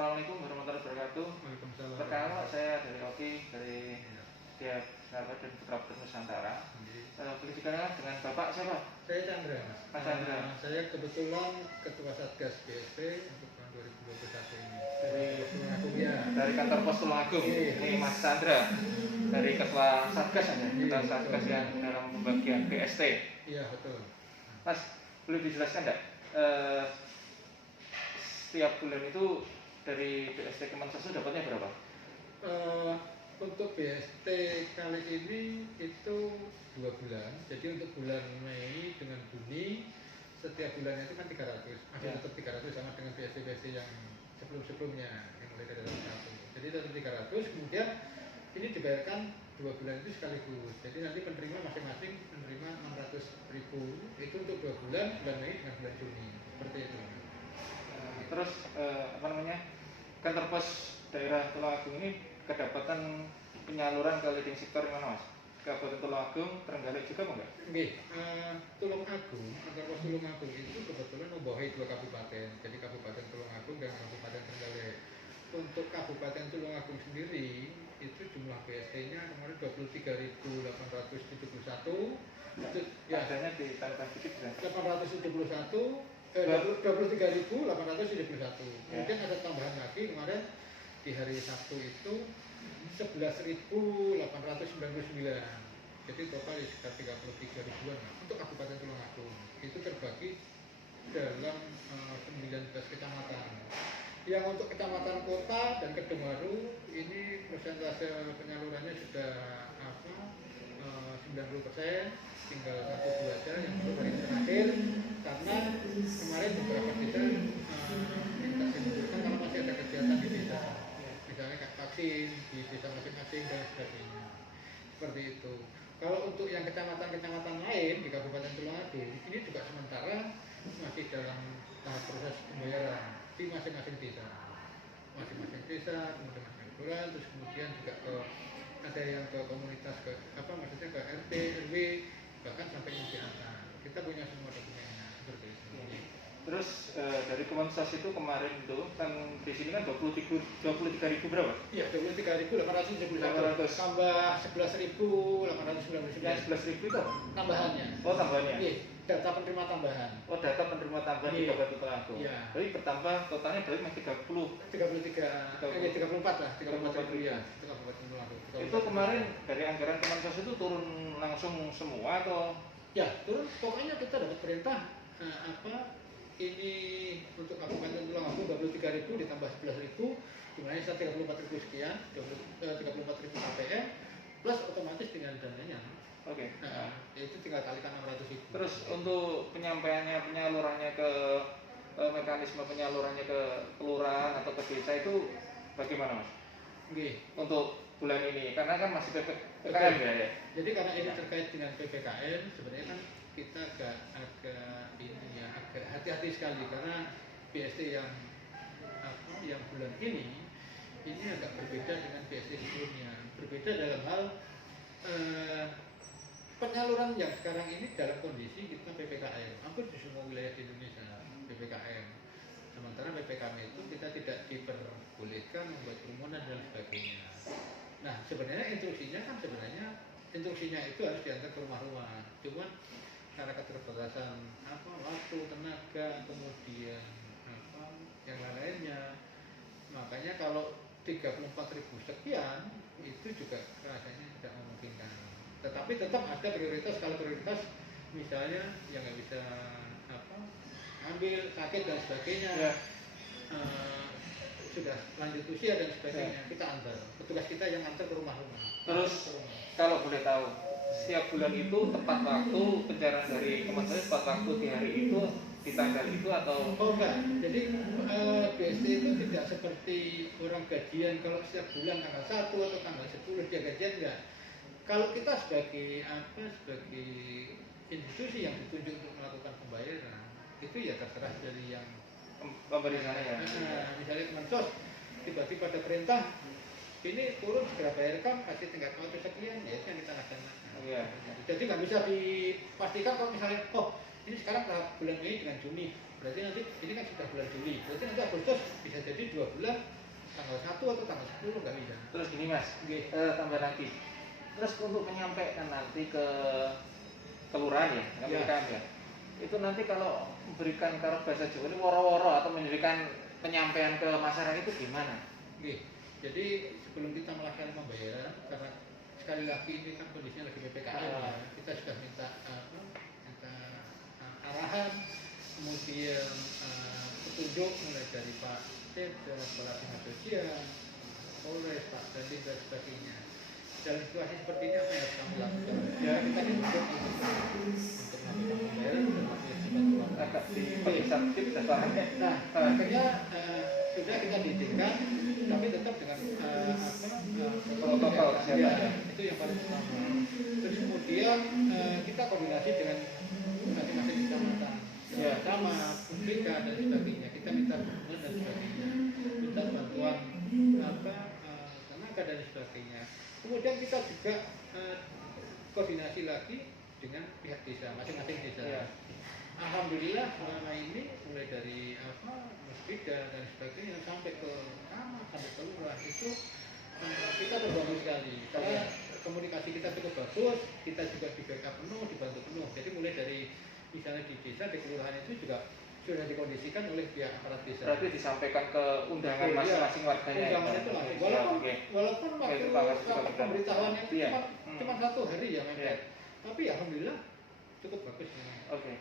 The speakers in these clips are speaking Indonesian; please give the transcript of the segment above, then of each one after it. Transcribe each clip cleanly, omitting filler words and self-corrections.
Assalamualaikum warahmatullahi wabarakatuh. Waalaikumsalam. Perkenalkan, saya dari Oki dari Tiap Sahabat dan Putra Putri Nusantara. Boleh dikenalkan dengan Bapak siapa? Saya Chandra, Mas. Mas Chandra. Saya kebetulan Ketua Satgas BSP untuk tahun 2021 ini. Dari kantor Pos Tulungagung. Ini Mas Chandra dari Ketua Satgas aja. Ketua Satgas yang dalam pembagian BST. Iya, betul. Mas, boleh dijelaskan enggak? Setiap bulan itu dari BST Kemensos dapatnya berapa? Untuk BST kali ini itu 2 bulan. Jadi untuk bulan Mei dengan Juni setiap bulannya itu kan 300. Masih tetap 300 sama dengan BST yang sebelum-sebelumnya yang mulai dari tahun 1. Jadi tetap 300. Kemudian ini dibayarkan 2 bulan itu sekaligus. Jadi nanti penerima masing-masing menerima 600.000 itu untuk 2 bulan Mei dengan bulan Juni. Seperti itu. Terus kantor pos daerah Tulungagung ini kedapatan penyaluran ke leading sektor yang mana, Mas? Kabupaten Tulungagung, Trenggalek juga enggak? Oke, Tulungagung, kantor pos Tulungagung itu kebetulan membawahi 2 kabupaten. Jadi Kabupaten Tulungagung dan Kabupaten Trenggalek. Untuk Kabupaten Tulungagung sendiri itu jumlah BST-nya kemarin 23.871. Itu ya adanya ditambah dikit ya. 871 23.871. Kemudian ada tambahan lagi kemarin di hari Sabtu itu 11.899. Jadi total sekitar 33 ribuan untuk Kabupaten Tulungagung. Itu terbagi dalam 19 kecamatan. Yang untuk kecamatan kota dan Kedungwaru ini persentase penyalurannya sudah 90%, tinggal 1-2 aja yang perlu dari terakhir karena kemarin beberapa desa minta dimunculkan kalau masih ada kegiatan di desa, misalnya kayak vaksin di desa masing-masing dan sebagainya, seperti itu. Kalau untuk yang kecamatan-kecamatan lain di Kabupaten Tulungagung ini juga sementara masih dalam tahap proses pembayaran di masing-masing desa, kemudian masing-masing kelurahan, terus kemudian juga ke ada yang ke komunitas maksudnya ke RT, RW, bahkan sampai inisiatif. Kita punya semua dokumennya seperti itu. Terus dari Kemensos itu kemarin itu kan di sini kan 23.000 berapa? Iya, 23.871 tambah 11.899. Yang 11.000 itu tambahannya. Oh, tambahannya. Iya, data penerima tambahan. Oh, data penerima tambahan di Kabupaten Tulungagung. Iya. Jadi bertambah totalnya berarti masih 34 lah, 34.000 ya. Itu Kabupaten Tulungagung. Itu kemarin dari anggaran Kemensos itu turun langsung semua atau? Ya, turun. Pokoknya kita dapat perintah ini untuk Kabupaten Tulungagung 23.000 ditambah 11.000, jumlahnya 34.000 sekian, 34.000 KPM plus otomatis dengan dananya. Oke. Nah, itu tinggal kalikan 600.000. Terus untuk penyalurannya ke mekanisme penyalurannya ke kelurahan atau ke desa itu bagaimana, Mas? Oke. Untuk bulan ini karena kan masih PPKM ya. Jadi karena ini terkait dengan PPKM sebenarnya kan kita agak hati-hati sekali karena BST yang bulan ini agak berbeda dengan BST sebelumnya. Berbeda dalam hal penyaluran yang sekarang ini dalam kondisi kita PPKM. Hampir di semua wilayah di Indonesia PPKM. Sementara PPKM itu kita tidak diperbolehkan membuat kerumunan dan sebagainya. Nah, sebenarnya instruksinya itu harus diantar ke rumah-rumah. Cuma karena keterbatasan waktu, tenaga, kemudian yang lainnya, makanya kalau 34.000 sekian itu juga rasanya tidak memungkinkan. Tetapi tetap ada prioritas. Kalau prioritas misalnya yang nggak bisa ambil sakit dan sebagainya, ya. Sudah lanjut usia dan sebagainya, kita antar. Petugas kita yang antar ke rumah-rumah. Terus kalau boleh tahu, setiap bulan itu tepat waktu pencairan dari Kemensos tepat waktu di hari itu, di tanggal itu atau? Oh enggak. Jadi BST itu tidak seperti orang gajian kalau setiap bulan tanggal 1 atau tanggal 10 dia gajian, enggak. Kalau kita sebagai institusi yang ditunjuk untuk melakukan pembayaran, itu ya terserah dari yang pemberiannya ya. Misalnya Kemensos tiba-tiba ada perintah ini turun segera bayarkan, kasih tingkat waktu sekian, ya itu yang kita laksanakan. Iya. Jadi nggak bisa dipastikan kalau misalnya ini sekarang bulan Mei dengan Juni berarti nanti ini kan sudah bulan Juli, berarti nanti Agustus bisa jadi 2 bulan tanggal 1 atau tanggal 10 nggak bisa. Terus gini Mas, tambah lagi. Terus untuk menyampaikan nanti ke kelurahan ya, PKM ya. Itu nanti kalau memberikan kalau bahasa Jawa ini woro-woro atau memberikan penyampaian ke masyarakat itu gimana? Jadi sebelum kita melakukan pembayaran, karena sekali lagi ini kan kondisinya lagi PPKM ya, kita sudah minta arahan, kemudian petunjuk mulai dari Pak Sekda, Kepala Dinas Sosial, Polres, Pak Dandim dan sebagainya. Dalam situasi seperti ini apa yang harus kami lakukan? Ya kita ditunjuk untuk melakukan pembayaran dan melakukan agak diperiksa sedikit dasarnya. Nah, akhirnya sudah kita diizinkan, tapi tetap dengan protokol kesehatan ya. Itu yang paling utama. Terus kemudian kita koordinasi dengan masing-masing kecamatan, camat, puspika dan sebagainya. Kita minta dukungan dan sebagainya, minta bantuan tenaga dan sebagainya. Kemudian kita juga koordinasi lagi dengan pihak desa, masing-masing desa. Ya. Alhamdulillah selama ini mulai dari musbida dan sebagainya sampai ke camat, sampai ke lurah itu kita terbantu sekali karena komunikasi kita cukup bagus, kita juga di backup penuh, dibantu penuh. Jadi mulai dari misalnya di desa, di kelurahan itu juga sudah dikondisikan oleh pihak aparat desa. Berarti disampaikan ke undangan masing-masing warganya. Undangan itu langsung. Walaupun waktu pemberitahuan itu cuma 1 hari ya memang. Tapi alhamdulillah cukup bagus. Oke.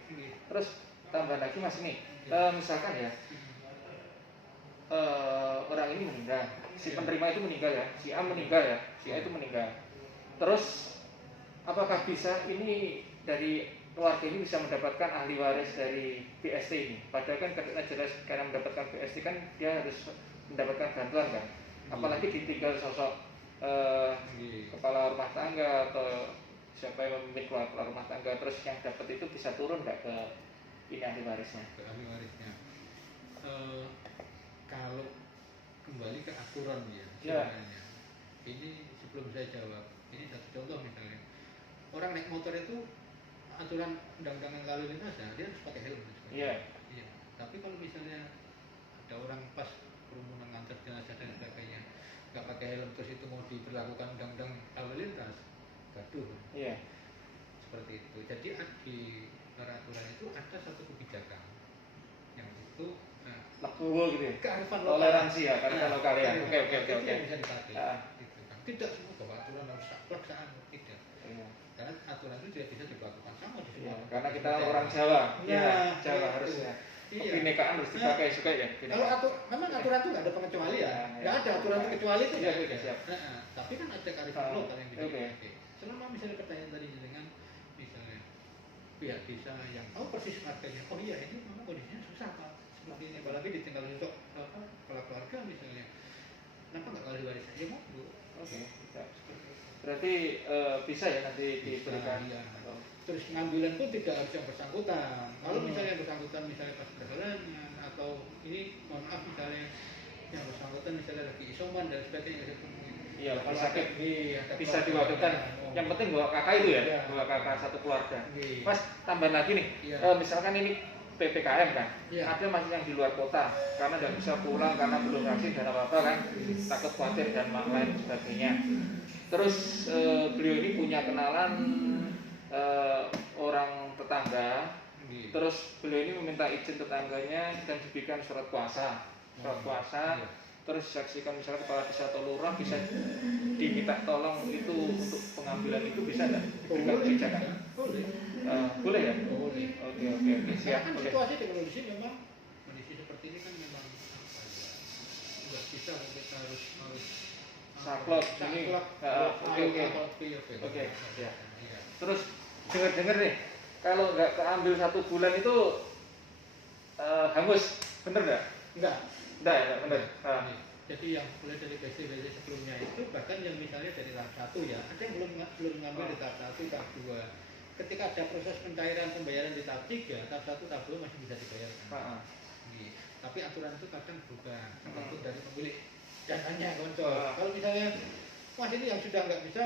Terus tambah lagi Mas ini, misalkan ya orang ini meninggal, si penerima itu meninggal ya, si A meninggal ya, si A itu meninggal. Terus apakah bisa ini dari keluarga ini bisa mendapatkan ahli waris dari BST ini? Padahal kan ketika jelas karena mendapatkan BST kan dia harus mendapatkan bantuan kan. Apalagi ditinggal sosok kepala rumah tangga atau siapa yang memimpin keluarga rumah tangga, terus yang dapat itu bisa turun nggak ke ini ahli warisnya? Ke ahli warisnya. Kalau kembali ke aturan ya, sebenarnya. Ini sebelum saya jawab, ini satu contoh misalnya. Orang naik motor itu aturan undang-undang lalu lintas ya, dia harus pakai helm. Iya. Tapi kalau misalnya ada orang pas kerumunan ngantar jenazah dan sebagainya nggak pakai helm, terus itu mau diberlakukan undang-undang lalu lintas, gaduh. Iya. Seperti itu. Jadi di peraturan itu ada satu kebijakan yang itu legowo gitu ya. Kearifan lokal. Toleransi ya, kearifan lokal ya. Oke. Yang bisa dipakai. Gitu kan. Tidak semua bahwa aturan harus pelaksanaan, tidak. Karena aturan itu tidak bisa dilakukan sama di semua. Karena kita orang Jawa. Jawa harusnya. Kebinekaan harus dipakai juga ya. Kalau memang aturan itu nggak ada pengecualian. Nggak ada aturan kecuali itu. Siap. Tapi kan ada kearifan lokal yang bisa dipakai. Selama misalnya pertanyaan tadi dengan misalnya pihak desa yang tahu persis harganya, oh iya ini memang kondisinya susah Pak, seperti ini, apalagi ditinggal untuk kepala keluarga misalnya, kenapa nggak ahli waris aja mau bu? Oke, bisa. Berarti bisa ya nanti diberikan. Ya. Terus pengambilan pun tidak harus yang bersangkutan. Kalau misalnya yang bersangkutan misalnya pas perjalanan atau ini mohon maaf misalnya yang bersangkutan misalnya lagi isoman dan sebagainya. Iya, kalau sakit bisa diwakilkan. Yang penting bawa kakak itu ya, bawa kakak satu keluarga. Mas, tambah lagi nih, misalkan ini PPKM kan, ada masih yang di luar kota karena nggak bisa pulang karena belum vaksin dan apa-apa kan, takut khawatir dan lain sebagainya. Terus beliau ini punya kenalan orang tetangga, terus beliau ini meminta izin tetangganya dan diberikan surat kuasa. Terus saksikan misalnya kepala desa atau lurah bisa diminta tolong itu untuk pengambilan itu bisa nggak diberikan kebijakan? Boleh ya? Boleh. Oke, siap. Kan situasi teknologi memang kondisi seperti ini kan memang nggak bisa kita harus saklek ini. Oke, siap. Terus dengar nih, kalau nggak keambil 1 bulan itu hangus, bener nggak? Enggak, benar. Jadi yang mulai dari BC sebelumnya itu bahkan yang misalnya dari tahap 1 ya, ada yang belum ngambil di tahap 1, tahap 2. Ketika ada proses pencairan pembayaran di tahap 3, tahap 1, tahap 2 masih bisa dibayarkan. Tapi aturan itu kadang berubah tergantung dari pemilik dananya konco. Kalau misalnya mas ini yang sudah nggak bisa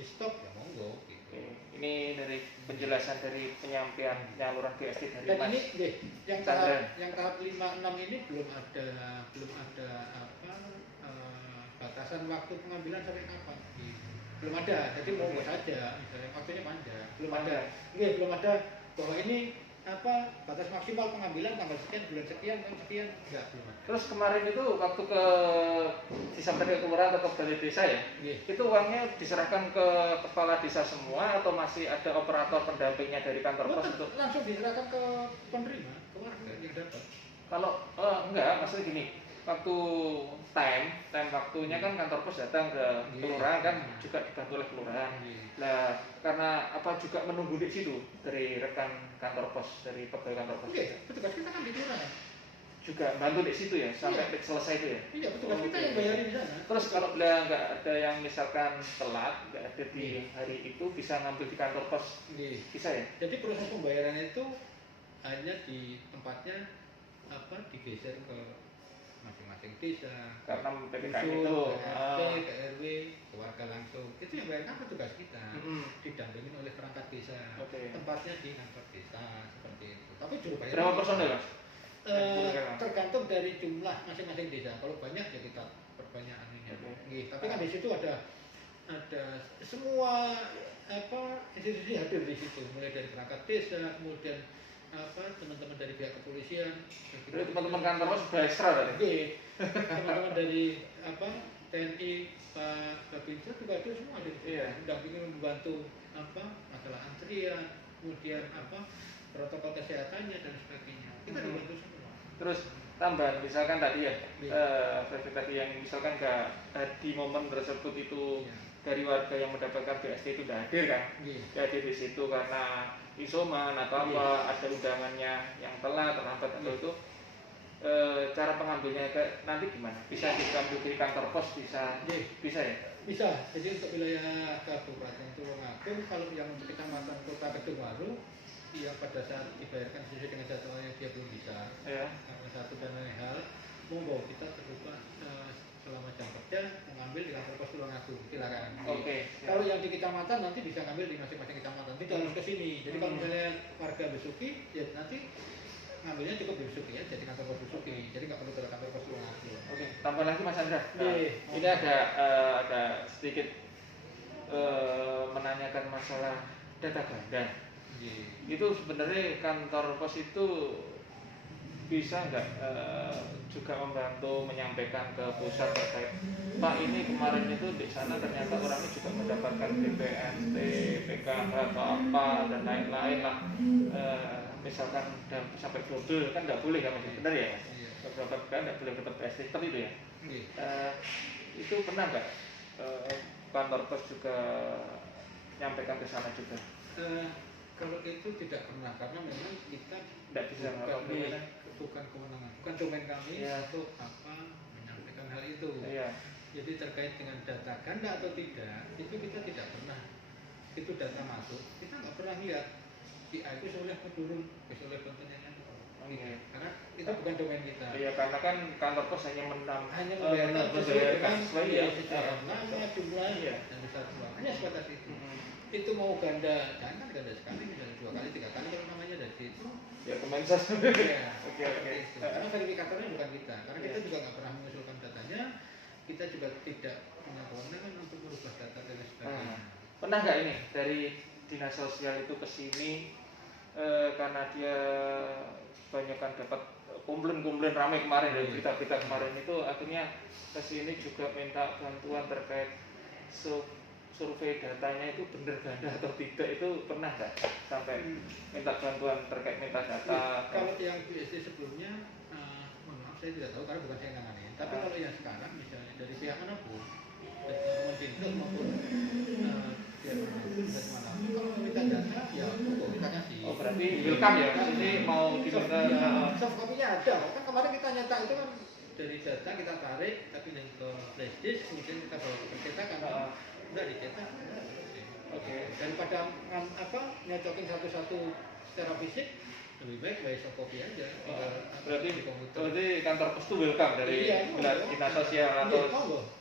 di stop ya monggo gitu. Oke, ini dari penjelasan dari penyampaian penyaluran BST dari Dan Mas ini yang Chandra. tahap 5-6 ini belum ada apa batasan waktu pengambilan sampai kapan. Belum ada. Jadi mau saja misalnya waktunya panjang. Belum ada. Belum ada bahwa ini apa batas maksimal pengambilan tanggal sekian bulan sekian tahun sekian enggak belum ada. Terus kemarin itu waktu ke disampaikan ke kelurahan atau ke balai desa ya, itu uangnya diserahkan ke kepala desa semua atau masih ada operator pendampingnya dari kantor pos untuk Langsung diserahkan ke penerima, ke warga yang dapat. kalau enggak maksudnya gini, waktu time waktunya kan kantor pos datang ke kelurahan kan juga dibantu oleh kelurahan. Nah, karena apa juga menunggu di situ dari rekan kantor pos, dari pegawai kantor pos. Petugas kita kan di kelurahan. Juga bantu di situ ya sampai selesai itu ya. Iya, petugas kita yang bayarin di sana. Terus kalau bila nggak ada yang misalkan telat, nggak ada di hari itu bisa ngambil di kantor pos, bisa ya? Jadi proses pembayaran itu hanya di tempatnya apa digeser ke masing-masing desa Karena PPKM usul, itu ke RT, ke RW, ke warga langsung. Itu yang bayarkan petugas kita, didampingin oleh perangkat desa. Tempatnya di kantor desa seperti itu. Tapi juru bayar berapa personel Mas? Tergantung dari jumlah masing-masing desa. Kalau banyak ya kita perbanyak anunya. Tapi kan di situ ada semua apa institusi hadir di situ, mulai dari perangkat desa, kemudian apa teman-teman dari pihak kepolisian, Jadi teman-teman kantor pos sudah ekstra tadi. teman-teman dari apa TNI, Pak Babinsa juga itu semua ada. Mendampingi, membantu apa masalah antrian, kemudian apa protokol kesehatannya dan sebagainya. Kita dibantu semua. Terus tambahan misalkan tadi ya, tadi yang misalkan nggak di momen tersebut itu dari warga yang mendapatkan BST itu udah hadir kan, hadir di situ karena isoman atau apa, ada undangannya yang telat, terlambat atau itu, cara pengambilnya nanti gimana? Bisa diambil di kantor pos, bisa ya? Bisa. Jadi untuk wilayah Kabupaten Tulungagung, kalau yang untuk kecamatan Kota Kedungwaru, yang pada saat dibayarkan sesuai dengan jadwalnya dia belum bisa, karena satu dan lain hal, monggo kita terbuka selama jam kerja mengambil di kantor pos Tulungagung, silakan. Kalau yang di kecamatan nanti bisa ngambil di masing-masing kecamatan, tidak harus ke sini. Jadi kalau misalnya warga Besuki, ya nanti ngambilnya cukup di Besuki ya, jadi kantor pos Besuki. Jadi nggak perlu ke kantor pos Tulungagung. Tambah lagi Mas Andra. Ini ada sedikit menanyakan masalah data ganda. Itu sebenarnya kantor pos itu bisa nggak juga membantu menyampaikan ke pusat terkait Pak ini kemarin itu di sana ternyata orangnya juga mendapatkan BPNT, PKH atau apa dan lain-lain lah, misalkan sampai double kan nggak boleh kan Mas? Benar ya Mas? Beberapa kan nggak boleh dapat PST seperti itu ya? Itu pernah nggak kantor pos juga menyampaikan ke sana juga? Kalau itu tidak pernah, karena memang kita tidak bisa bukan kewenangan, bukan domain kami untuk apa menyampaikan hal itu. Jadi terkait dengan data ganda atau tidak, itu kita tidak pernah. Itu data masuk, kita nggak pernah lihat si A itu soleh menurun, soleh kontennya. Karena itu bukan domain kita. Karena kan kantor pos hanya membayarkan sesuai nama, jumlah, dan besar uang. Hanya sebatas itu. Itu mau ganda, jangan kan ganda sekali, misalnya 2 kali, 3 kali kalau namanya dari situ. Kemensos. Karena verifikatornya bukan kita, karena kita juga nggak pernah mengusulkan datanya, kita juga tidak punya kewenangan untuk merubah data dan sebagainya. Pernah nggak ini dari dinas sosial itu ke sini karena dia kebanyakan dapat komplain ramai kemarin dari berita-berita kemarin itu, akhirnya ke sini juga minta bantuan terkait survei datanya itu benar ganda atau tidak, itu pernah nggak sampai minta bantuan terkait minta data? Kalau yang BSD sebelumnya, mohon maaf saya tidak tahu karena bukan saya yang nangani. Tapi kalau yang sekarang misalnya dari pihak manapun, dari teman-teman Dinsos maupun pihak manapun, kalau meminta data ya kita kasih. Berarti welcome ya, ini mau diminta soft copy-nya ada. Kan kemarin kita nyetak itu kan dari data kita tarik, tapi yang ke flash disk, kemudian kita bawa ke percetakan. Udah dicetak. Daripada nyocokin satu-satu secara fisik, lebih baik by soft copy aja. Berarti kantor pos itu welcome dari dinas sosial atau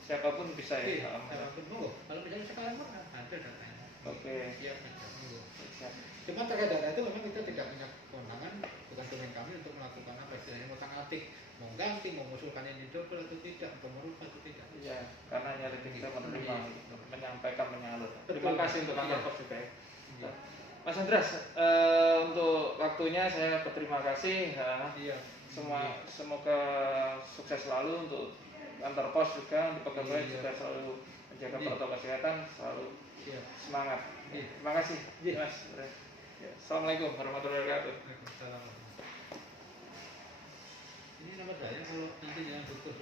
siapapun bisa ya. Siapapun. Kalau misalnya sekarang kan ada datanya. Oke. Iya, ada. Siap. Cuma terkait data itu memang kita tidak punya kewenangan, bukan domain kami untuk melakukan apa istilahnya ngotak atik, mau ganti, mau mengusulkan ini double atau tidak, mau merubah atau tidak. Iya, karena hanya kita menerima, gitu, menyampaikan, menyalur. Terima Betul. kasih untuk kantor Iya. pos juga ya. Iya. Mas Andras, untuk waktunya saya berterima kasih. Iya. Semoga sukses selalu untuk kantor pos juga, untuk pegawai Iya. juga selalu menjaga Iya. protokol kesehatan, selalu Iya. semangat. Iya. Terima kasih, Iya. Mas. Ya, Assalamualaikum warahmatullahi wabarakatuh. Waalaikumsalam. Ini nomor saya kalau nanti yang butuh